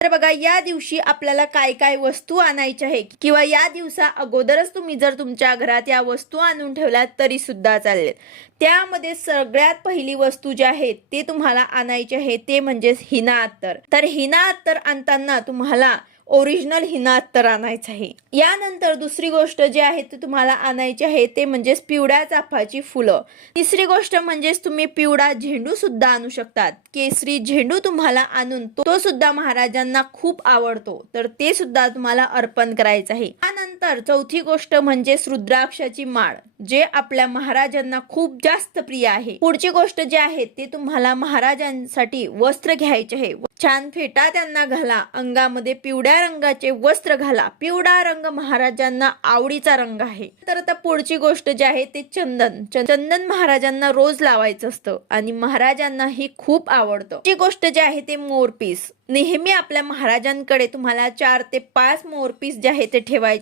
तर बघा, या दिवशी आपल्याला काय काय वस्तू आणायच्या आहे किंवा या दिवसा अगोदरच तुम्ही जर तुमच्या घरात या वस्तू आणून ठेवल्यात तरी सुद्धा चालेल। त्यामध्ये सगळ्यात पहिली वस्तू जी आहे ते तुम्हाला आणायची आहे ते म्हणजे हिना अत्तर। तर हिना अत्तर आणताना तुम्हाला ओरिजिनल हिना अत्तर आणायचं आहे। यानंतर दुसरी गोष्ट जी आहे ती तुम्हाला आणायची आहे ते म्हणजे पिवळ्या चाफ्याची फुलं। तिसरी गोष्ट म्हणजे तुम्ही पिवळा झेंडू सुद्धा आणू शकतात। केसरी झेंडू तुम्हाला आणून तो सुद्धा महाराजांना खूप आवडतो, तर ते सुद्धा तुम्हाला अर्पण करायचं आहे। त्यानंतर चौथी गोष्ट म्हणजे रुद्राक्षाची माळ, जे आपल्या महाराजांना खूप जास्त प्रिय आहे। पुढची गोष्ट जी आहे ते तुम्हाला महाराजांसाठी वस्त्र घ्यायचे आहे। छान फेटा त्यांना घाला, अंगामध्ये पिवळ्या रंगाचे वस्त्र घाला। पिवळा रंग महाराजांना आवडीचा रंग आहे। तर आता पुढची गोष्ट जी आहे ते चंदन। चंदन महाराजांना रोज लावायचं असतं आणि महाराजांना ही खूप आवडतं। पुढची गोष्ट जी आहे ते मोरपीस। नेहमी आपल्या महाराजांकडे तुम्हाला 4 ते 5 मोरपीस जे आहे ते ठेवायचे।